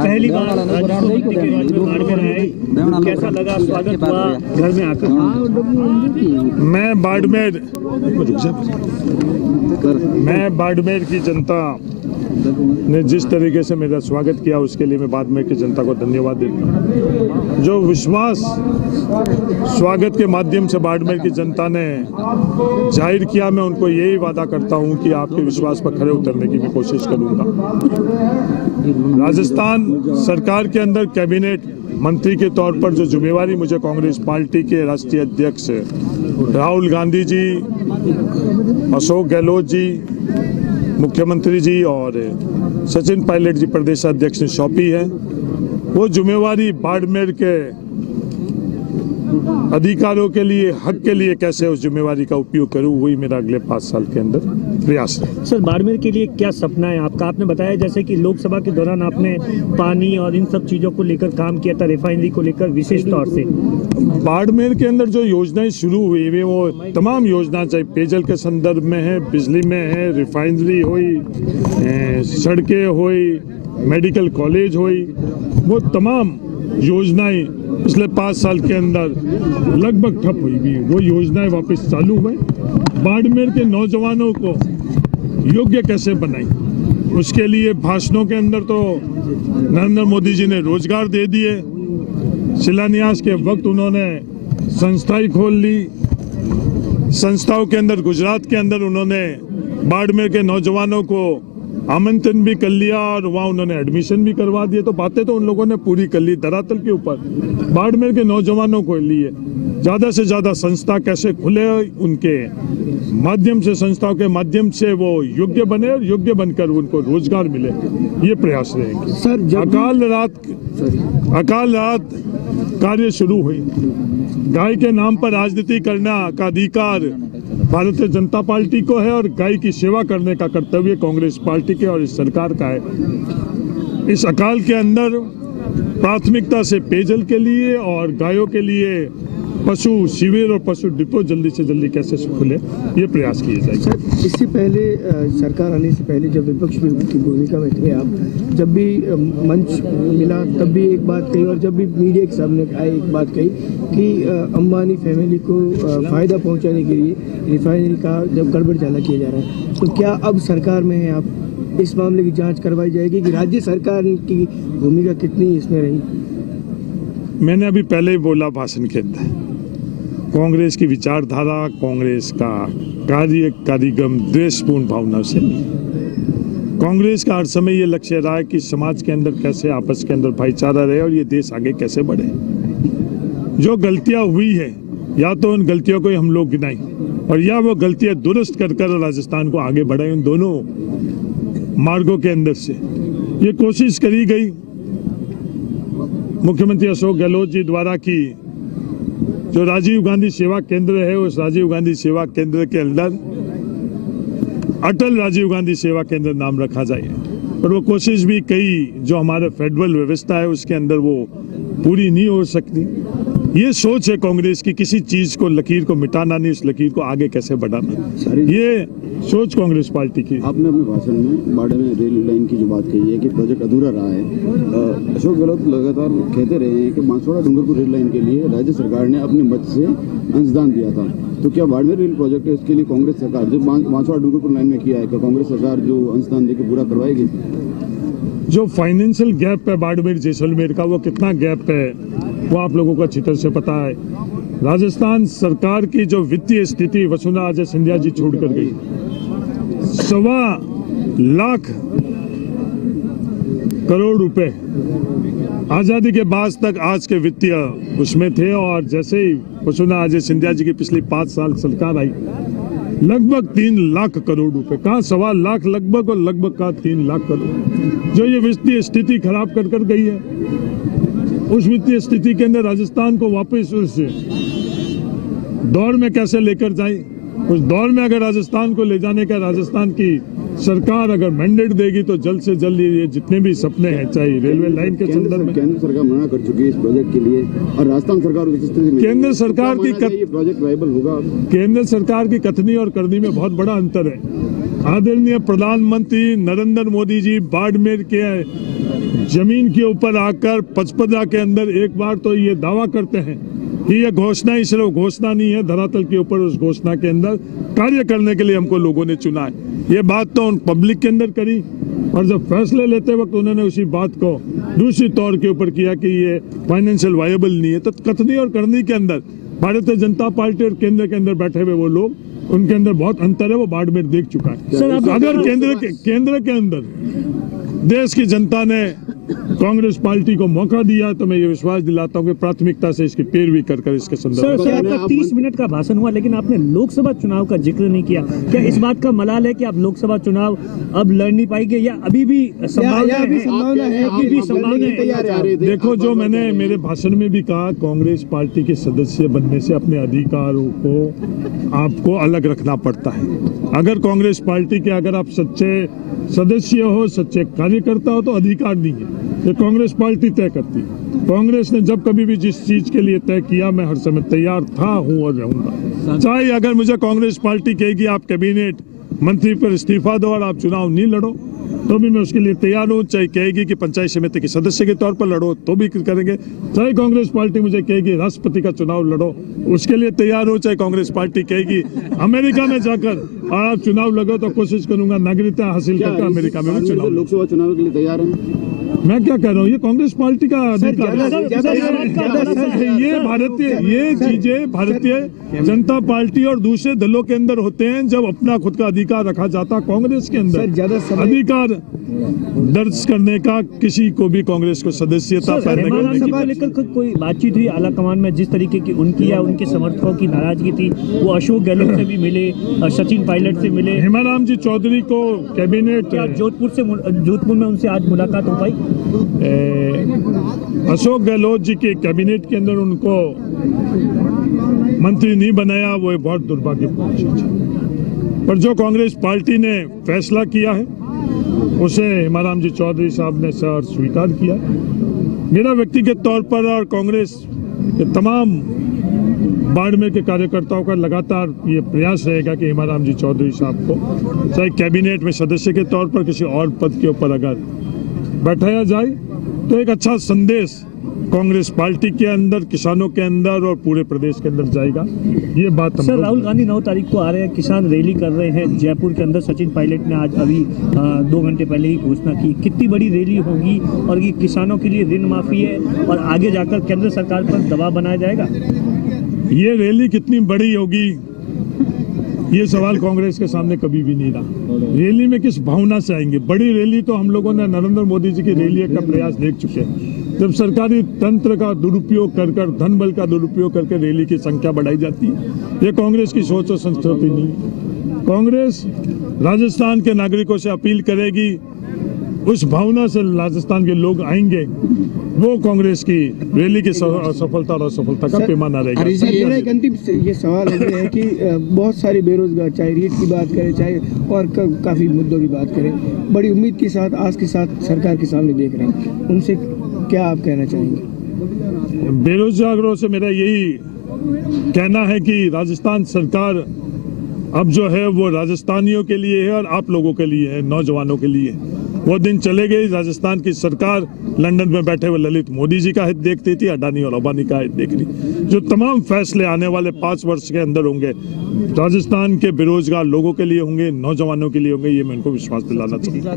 पहली बार कैसा लगा, स्वागत हुआ घर में आकर? मैं बाड़मेर की जनता ने जिस तरीके से मेरा स्वागत किया उसके लिए मैं बाड़मेर की जनता को धन्यवाद देता हूँ। जो विश्वास स्वागत के माध्यम से बाड़मेर की जनता ने जाहिर किया, मैं उनको यही वादा करता हूँ कि आपके विश्वास पर खरे उतरने की मैं कोशिश करूँगा। राजस्थान सरकार के अंदर कैबिनेट मंत्री के तौर पर जो जिम्मेवारी मुझे कांग्रेस पार्टी के राष्ट्रीय अध्यक्ष राहुल गांधी जी, अशोक गहलोत जी मुख्यमंत्री जी और सचिन पायलट जी प्रदेश अध्यक्ष ने सौंपी है, वो जिम्मेवारी बाड़मेर के अधिकारों के लिए, हक के लिए कैसे उस जिम्मेवारी का उपयोग करूं, वही मेरा अगले 5 साल के अंदर प्रयास है। सर, बाड़मेर के लिए क्या सपना है आपका? आपने बताया जैसे कि लोकसभा के दौरान आपने पानी और इन सब चीजों को लेकर काम किया था, रिफाइनरी को लेकर विशेष तौर से। बाड़मेर के अंदर जो योजनाएं शुरू हुई वे वो तमाम योजना, चाहे पेयजल के संदर्भ में है, बिजली में है, रिफाइनरी हुई, सड़कें हुई, मेडिकल कॉलेज हुई, वो तमाम योजनाएं पिछले 5 साल के अंदर लगभग ठप हुई भी, वो योजनाएं वापस चालू हुई। बाड़मेर के नौजवानों को योग्य कैसे बनाई, उसके लिए भाषणों के अंदर तो नरेंद्र मोदी जी ने रोजगार दे दिए, शिलान्यास के वक्त उन्होंने संस्थाएं खोल ली, संस्थाओं के अंदर गुजरात के अंदर उन्होंने बाड़मेर के नौजवानों को आमंत्रण भी कर लिया और वहाँ उन्होंने एडमिशन भी करवा दिए। तो बातें तो उन लोगों ने पूरी कर ली धरातल के ऊपर। बाड़मेर के नौजवानों को लिए ज़्यादा से ज़्यादा संस्था कैसे खुले, उनके माध्यम से, संस्थाओं के माध्यम से वो योग्य बने और योग्य बनकर उनको रोजगार मिले, ये प्रयास रहेंगे। सर, अकाल रात कार्य शुरू हुई। गाय के नाम पर राजनीति करना का अधिकार भारतीय जनता पार्टी को है और गाय की सेवा करने का कर्तव्य कांग्रेस पार्टी के और इस सरकार का है। इस अकाल के अंदर प्राथमिकता से पेयजल के लिए और गायों के लिए पशु शिविर और पशु डिपो जल्दी से जल्दी कैसे खुले, ये प्रयास किए जाएंगे। सर, इससे पहले सरकार आने से पहले जब विपक्ष की भूमिका में थे आप, जब भी मंच मिला तब भी एक बात कही और जब भी मीडिया के सामने आए एक बात कही कि अंबानी फैमिली को फ़ायदा पहुंचाने के लिए रिफाइनरी का जब गड़बड़ झाला किया जा रहा है, तो क्या अब सरकार में है आप, इस मामले की जाँच करवाई जाएगी कि राज्य सरकार की भूमिका कितनी इसमें रही? मैंने अभी पहले ही बोला भाषण के अंदर, कांग्रेस की विचारधारा, कांग्रेस का कार्यक्रम द्वेषपूर्ण भावना से, कांग्रेस का हर समय ये लक्ष्य रहा है कि समाज के अंदर कैसे आपस के अंदर भाईचारा रहे और ये देश आगे कैसे बढ़े। जो गलतियां हुई है या तो उन गलतियों को हम लोग गिनाएं और या वो गलतियां दुरुस्त कर कर राजस्थान को आगे बढ़ाएं। उन दोनों मार्गों के अंदर से ये कोशिश करी गई। मुख्यमंत्री अशोक गहलोत जी द्वारा की जो राजीव गांधी सेवा केंद्र है, उस राजीव गांधी सेवा केंद्र के अंदर अटल राजीव गांधी सेवा केंद्र नाम रखा जाए, पर वो कोशिश भी कई जो हमारे फेडरल व्यवस्था है उसके अंदर वो पूरी नहीं हो सकती। ये सोच है कांग्रेस की, किसी चीज को, लकीर को मिटाना नहीं, उस लकीर को आगे कैसे बढ़ाना, ये सोच कांग्रेस पार्टी की। आपने अपने भाषण में बाड़मेर रेल लाइन की जो बात कही है कि प्रोजेक्ट अधूरा रहा है, अशोक गहलोत लगातार कहते रहे हैं कि बांसवाड़ा डूंगरपुर रेल लाइन के लिए राज्य सरकार ने अपने बजट से अंशदान दिया था, तो क्या बाड़मेर रेल प्रोजेक्ट है उसके लिए कांग्रेस सरकार जो बांसवाड़ा डूंगरपुर लाइन में किया है, क्या कांग्रेस सरकार जो अंशदान देकर पूरा करवाएगी? जो फाइनेंशियल गैप है बाड़मेर जैसलमेर का, वो कितना गैप है वो आप लोगों को अच्छी तरह से पता है। राजस्थान सरकार की जो वित्तीय स्थिति वसुंधरा राजे सिंधिया जी छोड़ कर गई, 1.25 लाख करोड़ रुपए आजादी के बाद तक आज के वित्तीय उसमें थे, और जैसे ही वसुंधरा राजे सिंधिया जी की पिछली 5 साल सरकार आई, लगभग 3 लाख करोड़ रुपए, कहाँ 1.25 लाख लगभग और लगभग कहाँ 3 लाख करोड़, जो ये वित्तीय स्थिति खराब कर गई है। उस वित्तीय स्थिति के अंदर राजस्थान को वापस उस दौर में कैसे लेकर जाए, उस दौर में अगर राजस्थान को ले जाने का राजस्थान की सरकार अगर मैंडेट देगी तो जल्द से जल्द ये जितने भी सपने हैं, चाहे रेलवे लाइन के संदर्भ में, केंद्र सरकार मना कर चुकी है इस प्रोजेक्ट के लिए और राजस्थान सरकार केंद्र सरकार की प्रोजेक्ट वायबल होगा। केंद्र सरकार की कथनी और करनी में बहुत बड़ा अंतर है। आदरणीय प्रधानमंत्री नरेंद्र मोदी जी बाड़मेर के जमीन के ऊपर आकर पचपदरा के अंदर एक बार तो ये दावा करते हैं कि ये घोषणा ही सिर्फ घोषणा नहीं है, धरातल के ऊपर उस घोषणा के अंदर कार्य करने के लिए हमको लोगों ने चुना है। ये बात तो उन पब्लिक के अंदर करी और जब फैसले लेते वक्त उन्होंने उसी बात को दूसरी तौर के ऊपर किया कि ये फाइनेंशियल वायबल नहीं है, तो कथनी और करनी के अंदर भारतीय जनता पार्टी और केंद्र के अंदर बैठे हुए वो लोग, उनके अंदर बहुत अंतर है। वो बाड़मेर देख चुका है। अगर केंद्र के अंदर देश की जनता ने कांग्रेस पार्टी को मौका दिया तो मैं ये विश्वास दिलाता हूँ कि प्राथमिकता से इसकी पैरवी कर इसके संदर्भ सर, आपका 30 मिनट का भाषण हुआ, लेकिन आपने लोकसभा चुनाव का जिक्र नहीं किया। क्या इस बात का मलाल है कि आप लोकसभा चुनाव अब लड़ नहीं पाएंगे या अभी भी संभावना है? देखो, जो मैंने मेरे भाषण में भी कहा, कांग्रेस पार्टी के सदस्य बनने से अपने अधिकारों को आपको अलग रखना पड़ता है। अगर कांग्रेस पार्टी के अगर आप सच्चे सदस्य हो, सच्चे कार्यकर्ता हो, तो अधिकार नहीं है। ये कांग्रेस पार्टी तय करती है। कांग्रेस ने जब कभी भी जिस चीज के लिए तय किया, मैं हर समय तैयार था, हूं और रहूंगा। चाहे अगर मुझे कांग्रेस पार्टी कहेगी आप कैबिनेट मंत्री पर इस्तीफा दो और आप चुनाव नहीं लड़ो, तो भी मैं उसके लिए तैयार हूँ। चाहे कहेगी कि पंचायत समिति के सदस्य के तौर पर लड़ो, तो भी करेंगे। चाहे कांग्रेस पार्टी मुझे कहेगी राष्ट्रपति का चुनाव लड़ो, उसके लिए तैयार हूँ। चाहे कांग्रेस पार्टी कहेगी अमेरिका में जाकर और आप चुनाव लगो, तो कोशिश करूंगा नागरिकता हासिल करके अमेरिका में चुनाव। लोकसभा चुनाव के लिए तैयार है? मैं क्या कह रहा हूँ, ये कांग्रेस पार्टी का अधिकार है। ये चीजें भारतीय जनता पार्टी और दूसरे दलों के अंदर होते हैं। जब अपना खुद का अधिकार रखा जाता, कांग्रेस के अंदर अधिकार दर्ज करने का किसी को भी कांग्रेस को सदस्यता को लेकर कोई बातचीत हुई आला कमान में? जिस तरीके की उनकी या उनके समर्थकों की नाराजगी थी, वो अशोक गहलोत से भी मिले, सचिन पायलट से मिले, हेमाराम जी चौधरी को कैबिनेट, जोधपुर में उनसे आज मुलाकात हो पाई? अशोक गहलोत जी के कैबिनेट के अंदर उनको मंत्री नहीं बनाया, वो बहुत दुर्भाग्यपूर्ण चीज है। पर जो कांग्रेस पार्टी ने फैसला किया है उसे हेमाराम जी चौधरी साहब ने सर स्वीकार किया। मेरा व्यक्तिगत तौर पर और कांग्रेस के तमाम बाड़मेर के कार्यकर्ताओं का लगातार ये प्रयास रहेगा कि हेमाराम जी चौधरी साहब को चाहे कैबिनेट में सदस्य के तौर पर किसी और पद के ऊपर अगर बैठाया जाए तो एक अच्छा संदेश कांग्रेस पार्टी के अंदर, किसानों के अंदर और पूरे प्रदेश के अंदर जाएगा। ये बात सर, राहुल गांधी 9 तारीख को आ रहे हैं, किसान रैली कर रहे हैं जयपुर के अंदर। सचिन पायलट ने आज अभी 2 घंटे पहले ही घोषणा की। कितनी बड़ी रैली होगी और ये किसानों के लिए ऋण माफी है और आगे जाकर केंद्र सरकार पर दबाव बनाया जाएगा? ये रैली कितनी बड़ी होगी, ये सवाल कांग्रेस के सामने कभी भी नहीं रहा। रैली में किस भावना से आएंगे? बड़ी रैली तो हम लोगों ने नरेंद्र मोदी जी की रैली का प्रयास देख चुके हैं। जब सरकारी तंत्र का दुरुपयोग कर धन बल का दुरुपयोग करके रैली की संख्या बढ़ाई जाती है, ये कांग्रेस की सोच और संस्कृति नहीं है। कांग्रेस राजस्थान के नागरिकों से अपील करेगी, उस भावना से राजस्थान के लोग आएंगे, वो कांग्रेस की रैली की सफलता और असफलता का पैमाना रहेगा। मेरा एक अंतिम ये सवाल है कि बहुत सारे बेरोजगार, चाहे रीट की बात करें, चाहे और काफी मुद्दों की बात करें, बड़ी उम्मीद के साथ आस के साथ सरकार के सामने देख रहे हैं, उनसे क्या आप कहना चाहेंगे? बेरोजगारों से मेरा यही कहना है कि राजस्थान सरकार अब जो है वो राजस्थानियों के लिए है और आप लोगों के लिए है, नौजवानों के लिए। वो दिन चले गए राजस्थान की सरकार लंदन में बैठे हुए ललित मोदी जी का हित देखती थी, अडानी और अंबानी का हित देख रही। जो तमाम फैसले आने वाले 5 वर्ष के अंदर होंगे, राजस्थान के बेरोजगार लोगों के लिए होंगे, नौजवानों के लिए होंगे, ये मैं इनको विश्वास दिलाना चाहूँगा।